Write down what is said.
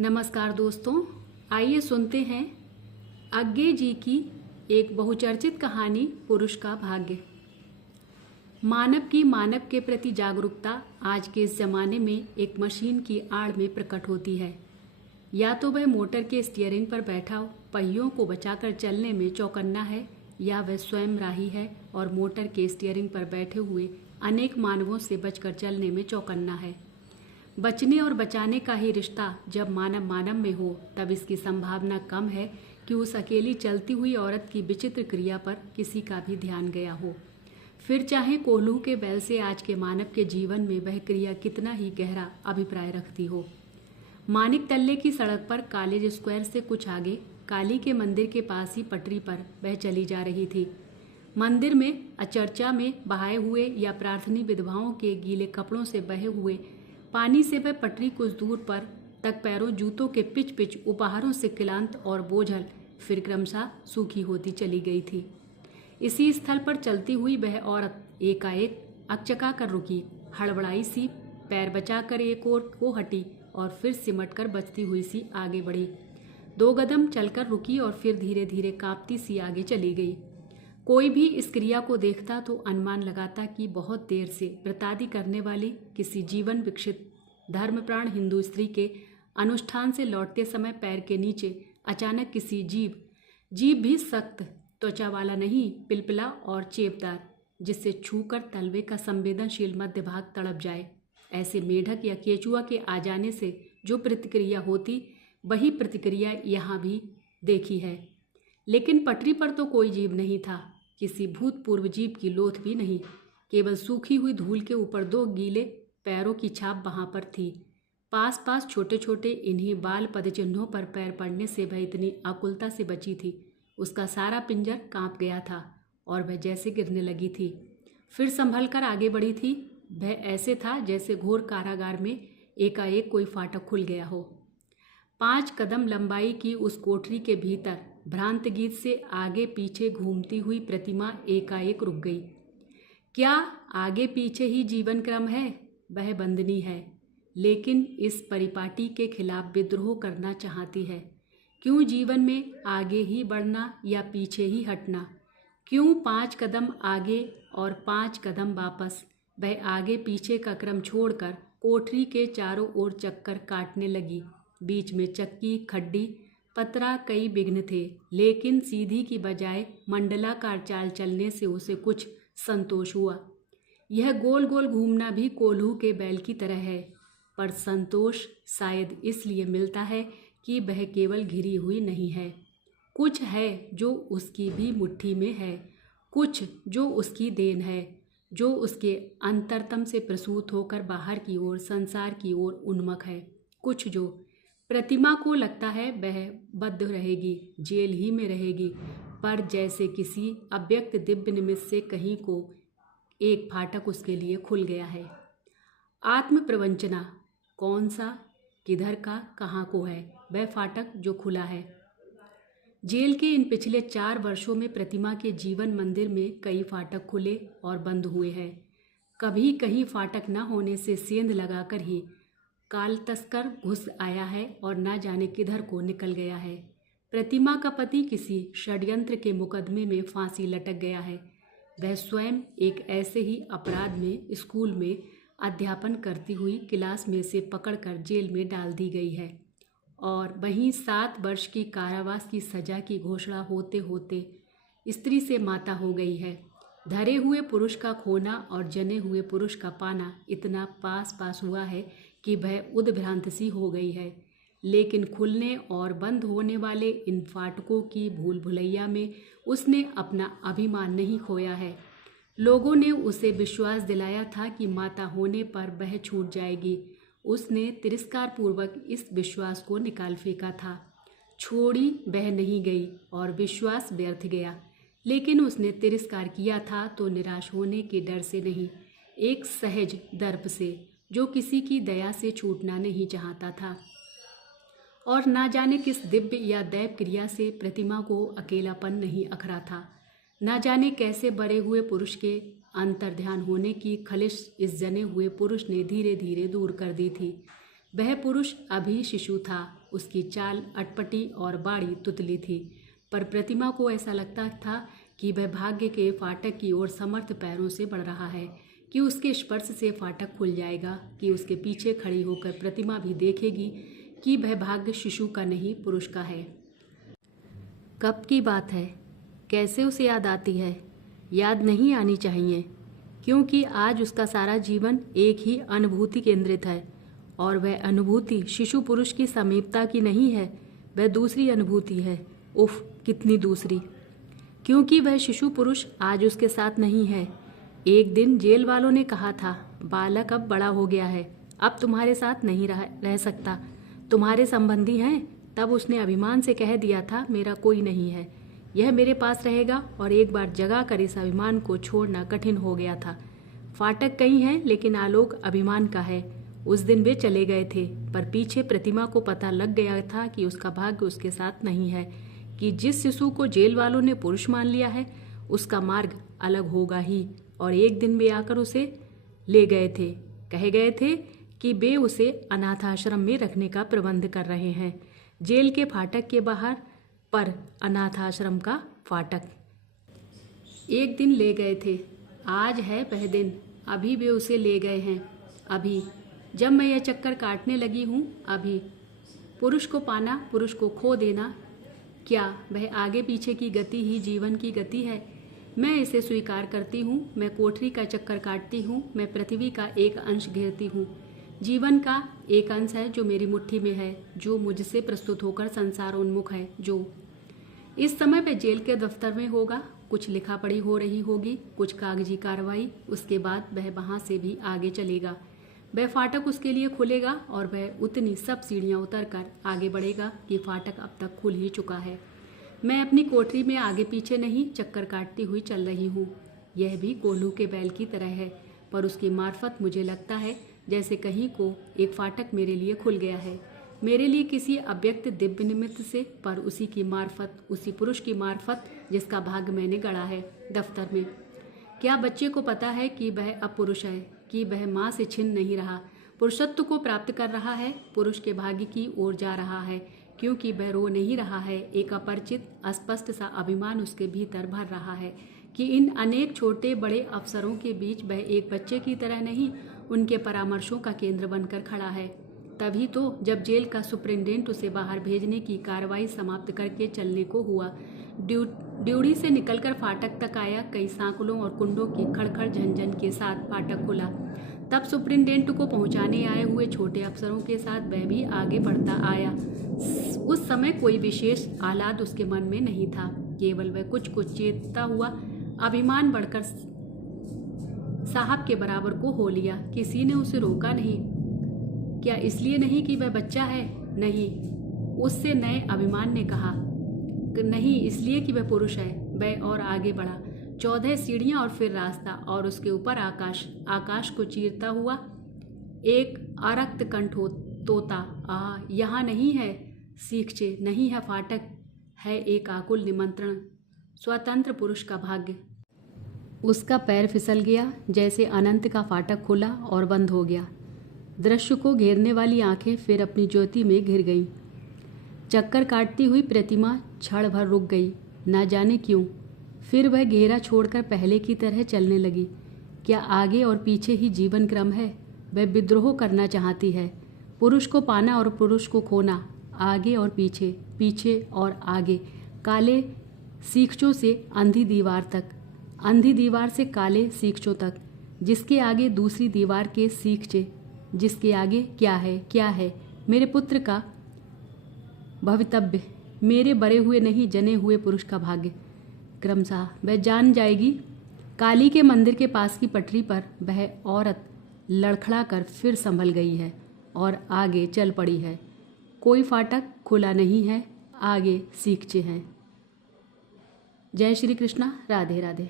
नमस्कार दोस्तों, आइए सुनते हैं अज्ञे जी की एक बहुचर्चित कहानी पुरुष का भाग्य। मानव के प्रति जागरूकता आज के इस जमाने में एक मशीन की आड़ में प्रकट होती है। या तो वह मोटर के स्टीयरिंग पर बैठा पहियों को बचाकर चलने में चौकन्ना है, या वह स्वयं राही है और मोटर के स्टीयरिंग पर बैठे हुए अनेक मानवों से बचकर चलने में चौकन्ना है। बचने और बचाने का ही रिश्ता जब मानव मानव में हो, तब इसकी संभावना कम है कि उस अकेली चलती हुई औरत की विचित्र क्रिया पर किसी का भी ध्यान गया हो। फिर चाहे कोल्हू के बैल से आज के मानव के जीवन में वह क्रिया कितना ही गहरा अभिप्राय रखती हो। मानिक तल्ले की सड़क पर कॉलेज स्क्वायर से कुछ आगे काली के मंदिर के पास ही पटरी पर वह चली जा रही थी। मंदिर में अचर्चा में बहाए हुए या प्रार्थनी विधवाओं के गीले कपड़ों से बहे हुए पानी से वह पटरी कुछ दूर पर तक पैरों जूतों के पिच पिच उपहारों से क्लांत और बोझल फिर क्रमशः सूखी होती चली गई थी। इसी स्थल पर चलती हुई वह औरत एकाएक अकचका कर रुकी, हड़बड़ाई सी पैर बचाकर एक ओर को हटी और फिर सिमट कर बचती हुई सी आगे बढ़ी। 2 कदम चलकर रुकी और फिर धीरे धीरे कांपती सी आगे चली गई। कोई भी इस क्रिया को देखता तो अनुमान लगाता कि बहुत देर से व्रतादि करने वाली किसी जीवन विकसित धर्मप्राण हिंदू स्त्री के अनुष्ठान से लौटते समय पैर के नीचे अचानक किसी जीव भी सख्त त्वचा वाला नहीं, पिलपिला और चेपदार, जिससे छूकर तलवे का संवेदनशील मध्य भाग तड़प जाए। ऐसे मेढक या केचुआ के आ जाने से जो प्रतिक्रिया होती, वही प्रतिक्रिया यहाँ भी देखी है। लेकिन पटरी पर तो कोई जीव नहीं था, किसी भूतपूर्व जीव की लोथ भी नहीं। केवल सूखी हुई धूल के ऊपर 2 गीले पैरों की छाप वहां पर थी। पास पास छोटे छोटे इन्हीं बाल पदचिन्हों पर पैर पड़ने से वह इतनी आकुलता से बची थी। उसका सारा पिंजर कांप गया था और वह जैसे गिरने लगी थी। फिर संभल कर आगे बढ़ी थी। वह ऐसे था जैसे घोर कारागार में एकाएक कोई फाटक खुल गया हो। 5 कदम लंबाई की उस कोठरी के भीतर भ्रांत गीत से आगे पीछे घूमती हुई प्रतिमा एकाएक रुक गई। क्या आगे पीछे ही जीवन क्रम है? वह बंदनी है, लेकिन इस परिपाटी के खिलाफ विद्रोह करना चाहती है। क्यों जीवन में आगे ही बढ़ना या पीछे ही हटना? क्यों 5 कदम आगे और 5 कदम वापस? वह आगे पीछे का क्रम छोड़कर कोठरी के चारों ओर चक्कर काटने लगी। बीच में चक्की, खड्डी, पतरा कई विघ्न थे, लेकिन सीधी की बजाय मंडलाकार चाल चलने से उसे कुछ संतोष हुआ। यह गोल गोल घूमना भी कोल्हू के बैल की तरह है, पर संतोष शायद इसलिए मिलता है कि वह केवल घिरी हुई नहीं है। कुछ है जो उसकी भी मुट्ठी में है, कुछ जो उसकी देन है, जो उसके अंतरतम से प्रसूत होकर बाहर की ओर संसार की ओर उन्मुख है। कुछ जो प्रतिमा को लगता है वह बद्ध रहेगी, जेल ही में रहेगी, पर जैसे किसी अव्यक्त दिव्य निमित्त से कहीं को एक फाटक उसके लिए खुल गया है। आत्म प्रवंचना कौन सा, किधर का, कहाँ को है वह फाटक जो खुला है? जेल के इन पिछले 4 वर्षों में प्रतिमा के जीवन मंदिर में कई फाटक खुले और बंद हुए हैं। कभी कहीं फाटक न होने से सेंध लगाकर ही काल तस्कर घुस आया है और न जाने किधर को निकल गया है। प्रतिमा का पति किसी षड्यंत्र के मुकदमे में फांसी लटक गया है। वह स्वयं एक ऐसे ही अपराध में स्कूल में अध्यापन करती हुई क्लास में से पकड़कर जेल में डाल दी गई है और वहीं 7 वर्ष की कारावास की सजा की घोषणा होते होते स्त्री से माता हो गई है। धरे हुए पुरुष का खोना और जने हुए पुरुष का पाना इतना पास पास हुआ है कि वह उद्भ्रांत सी हो गई है। लेकिन खुलने और बंद होने वाले इन फाटकों की भूल भुलैया में उसने अपना अभिमान नहीं खोया है। लोगों ने उसे विश्वास दिलाया था कि माता होने पर वह छूट जाएगी। उसने तिरस्कार पूर्वक इस विश्वास को निकाल फेंका था। छोड़ी वह नहीं गई और विश्वास व्यर्थ गया। लेकिन उसने तिरस्कार किया था तो निराश होने के डर से नहीं, एक सहज दर्प से जो किसी की दया से छूटना नहीं चाहता था। और ना जाने किस दिव्य या दैव क्रिया से प्रतिमा को अकेलापन नहीं अखरा था। ना जाने कैसे बड़े हुए पुरुष के अंतर्ध्यान होने की खलिश इस जने हुए पुरुष ने धीरे धीरे दूर कर दी थी। वह पुरुष अभी शिशु था। उसकी चाल अटपटी और बाड़ी तुतली थी, पर प्रतिमा को ऐसा लगता था कि वह भाग्य के फाटक की ओर समर्थ पैरों से बढ़ रहा है, कि उसके स्पर्श से फाटक खुल जाएगा, कि उसके पीछे खड़ी होकर प्रतिमा भी देखेगी कि वह भाग्य शिशु का नहीं पुरुष का है। कब की बात है? कैसे उसे याद आती है? याद नहीं आनी चाहिए, क्योंकि आज उसका सारा जीवन एक ही अनुभूति केंद्रित है, और वह अनुभूति शिशु पुरुष की समीपता की नहीं है, वह दूसरी अनुभूति है। उफ, कितनी दूसरी! क्योंकि वह शिशु पुरुष आज उसके साथ नहीं है। एक दिन जेल वालों ने कहा था, बालक अब बड़ा हो गया है, अब तुम्हारे साथ नहीं रह सकता, तुम्हारे संबंधी हैं। तब उसने अभिमान से कह दिया था, मेरा कोई नहीं है, यह मेरे पास रहेगा। और एक बार जगा कर इस अभिमान को छोड़ना कठिन हो गया था। फाटक कहीं है, लेकिन आलोक अभिमान का है। उस दिन वे चले गए थे, पर पीछे प्रतिमा को पता लग गया था कि उसका भाग्य उसके साथ नहीं है, कि जिस शिशु को जेल वालों ने पुरुष मान लिया है, उसका मार्ग अलग होगा ही। और एक दिन वे आकर उसे ले गए थे, कह गए थे कि वे उसे अनाथाश्रम में रखने का प्रबंध कर रहे हैं। जेल के फाटक के बाहर, पर अनाथाश्रम का फाटक। एक दिन ले गए थे, आज है वह दिन। अभी वे उसे ले गए हैं, अभी जब मैं यह चक्कर काटने लगी हूँ। अभी पुरुष को पाना, पुरुष को खो देना, क्या वह आगे पीछे की गति ही जीवन की गति है? मैं इसे स्वीकार करती हूँ। मैं कोठरी का चक्कर काटती हूँ, मैं पृथ्वी का एक अंश घेरती हूँ। जीवन का एक अंश है जो मेरी मुट्ठी में है, जो मुझसे प्रस्तुत होकर संसारोन्मुख है, जो इस समय वह जेल के दफ्तर में होगा। कुछ लिखा पढ़ी हो रही होगी, कुछ कागजी कार्रवाई। उसके बाद वह वहाँ से भी आगे चलेगा। वह फाटक उसके लिए खुलेगा और वह उतनी सब सीढ़ियाँ उतर कर आगे बढ़ेगा कि फाटक अब तक खुल ही चुका है। मैं अपनी कोठरी में आगे पीछे नहीं, चक्कर काटती हुई चल रही हूँ। यह भी कोल्हू के बैल की तरह है, पर उसकी मार्फत मुझे लगता है जैसे कहीं को एक फाटक मेरे लिए खुल गया है, मेरे लिए किसी अव्यक्त दिव्य निमित्त से, पर उसी की मार्फत, उसी पुरुष की मार्फत जिसका भाग्य मैंने गढ़ा है दफ्तर में। क्या बच्चे को पता है कि वह अब पुरुष है, कि वह माँ से छिन नहीं रहा, पुरुषत्व को प्राप्त कर रहा है, पुरुष के भाग्य की ओर जा रहा है, क्योंकि वह रो नहीं रहा है। एक अपरिचित अस्पष्ट सा अभिमान उसके भीतर भर रहा है कि इन अनेक छोटे बड़े अवसरों के बीच वह एक बच्चे की तरह नहीं, उनके परामर्शों का केंद्र बनकर खड़ा है। तभी तो जब जेल का सुप्रिंटेंडेंट उसे बाहर भेजने की कार्रवाई समाप्त करके चलने को हुआ, ड्यूटी से निकलकर फाटक तक आया। कई सांकलों और कुंडों की खड़खड़ झंझन के साथ फाटक खुला। तब सुप्रिंटेंडेंट को पहुंचाने आए हुए छोटे अफसरों के साथ वह भी आगे बढ़ता आया। उस समय कोई विशेष आह्लाद उसके मन में नहीं था, केवल वह कुछ कुछ चेतता हुआ अभिमान बढ़कर साहब के बराबर को हो लिया। किसी ने उसे रोका नहीं। क्या इसलिए नहीं कि वह बच्चा है? नहीं, उससे नए अभिमान ने कहा। नहीं, इसलिए कि वह पुरुष है। वह और आगे बढ़ा। 14 सीढ़ियां और फिर रास्ता, और उसके ऊपर आकाश। आकाश को चीरता हुआ एक अरक्त कंठ तोता। यहाँ नहीं है सीखचे, नहीं है फाटक, है एक आकुल निमंत्रण, स्वतंत्र पुरुष का भाग्य। उसका पैर फिसल गया, जैसे अनंत का फाटक खुला और बंद हो गया। दृश्य को घेरने वाली आंखें फिर अपनी ज्योति में घिर गईं। चक्कर काटती हुई प्रतिमा क्षण भर रुक गई, ना जाने क्यों। फिर वह घेरा छोड़कर पहले की तरह चलने लगी। क्या आगे और पीछे ही जीवन क्रम है? वह विद्रोह करना चाहती है, पुरुष को पाना और पुरुष को खोना, आगे और पीछे, पीछे और आगे, काले सीखचों से अंधी दीवार तक, अंधी दीवार से काले सीखचों तक, जिसके आगे दूसरी दीवार के सीखचे, जिसके आगे क्या है, क्या है मेरे पुत्र का भवितव्य, मेरे बरे हुए नहीं जने हुए पुरुष का भाग्य। क्रमशः वह जान जाएगी। काली के मंदिर के पास की पटरी पर वह औरत लड़खड़ा कर फिर संभल गई है और आगे चल पड़ी है। कोई फाटक खुला नहीं है, आगे सीखचे हैं। जय श्री कृष्णा। राधे राधे।